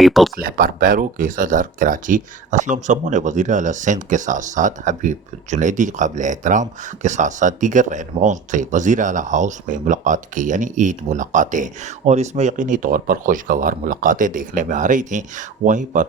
Peoples labour بیرو کے صدر کراچی اسلم سمو نے وزیر اعلیٰ سندھ کے ساتھ ساتھ حبیب جنیدی قابل احترام کے ساتھ ساتھ دیگر رہنماؤں سے وزیر اعلیٰ ہاؤس میں ملاقات کی، یعنی عید ملاقاتیں، اور اس میں یقینی طور پر خوشگوار ملاقاتیں دیکھنے میں آ رہی تھیں۔ وہیں پر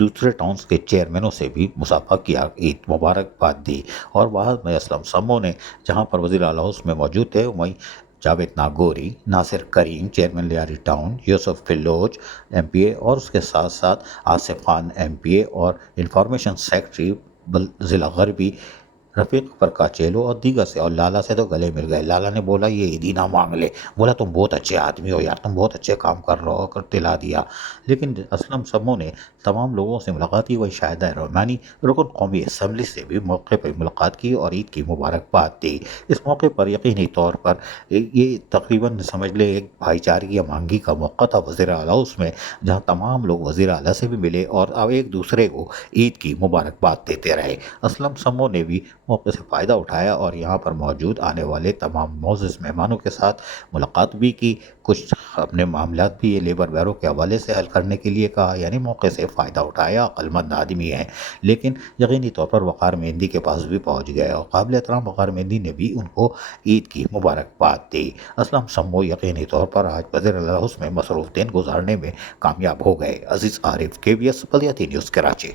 دوسرے ٹاؤنز کے چیئرمینوں سے بھی مصافحہ کیا، عید مبارکباد دی، اور بعد میں اسلم سمو نے جہاں پر وزیر اعلیٰ ہاؤس میں موجود تھے وہیں جاوید ناگوری، ناصر کریم چیئرمین لیاری ٹاؤن، یوسف فلوچ ایم پی اے، اور اس کے ساتھ ساتھ آصف خان ایم پی اے اور انفارمیشن سیکرٹری ضلع غربی رفیق پرکاچیلو اور دیگر سے، اور لالا سے تو گلے مل گئے۔ لالا نے بولا یہ عیدی نہ مانگ لے، بولا تم بہت اچھے آدمی ہو یار، تم بہت اچھے کام کر رہے ہو، کر دلا دیا۔ لیکن اسلم سمو نے تمام لوگوں سے ملاقات کی، وہی شاہدہ رحمانی رکن قومی اسمبلی سے بھی موقع پر ملاقات کی اور عید کی مبارکباد دی۔ اس موقع پر یقینی طور پر یہ تقریباً سمجھ لے ایک بھائی چارگی یا مانگی کا موقع تھا وزیر اعلیٰ اس میں، جہاں تمام لوگ وزیر اعلیٰ سے بھی ملے اور اب ایک دوسرے کو عید کی مبارکباد دیتے رہے۔ اسلم سمو نے بھی موقع سے فائدہ اٹھایا اور یہاں پر موجود آنے والے تمام معزز مہمانوں کے ساتھ ملاقات بھی کی، کچھ اپنے معاملات بھی یہ لیبر بیرو کے حوالے سے حل کرنے کے لیے کہا، یعنی موقع سے فائدہ اٹھایا۔ عقل مند آدمی ہے، لیکن یقینی طور پر وقار مہندی کے پاس بھی پہنچ گئے اور قابل احترام وقار مہندی نے بھی ان کو عید کی مبارکباد دی۔ اسلم سمو یقینی طور پر آج وزیر اعلیٰ ہاؤس میں مصروف دن گزارنے میں کامیاب ہو گئے۔ عزیز عارف، KBS بلدیاتی نیوز کراچی۔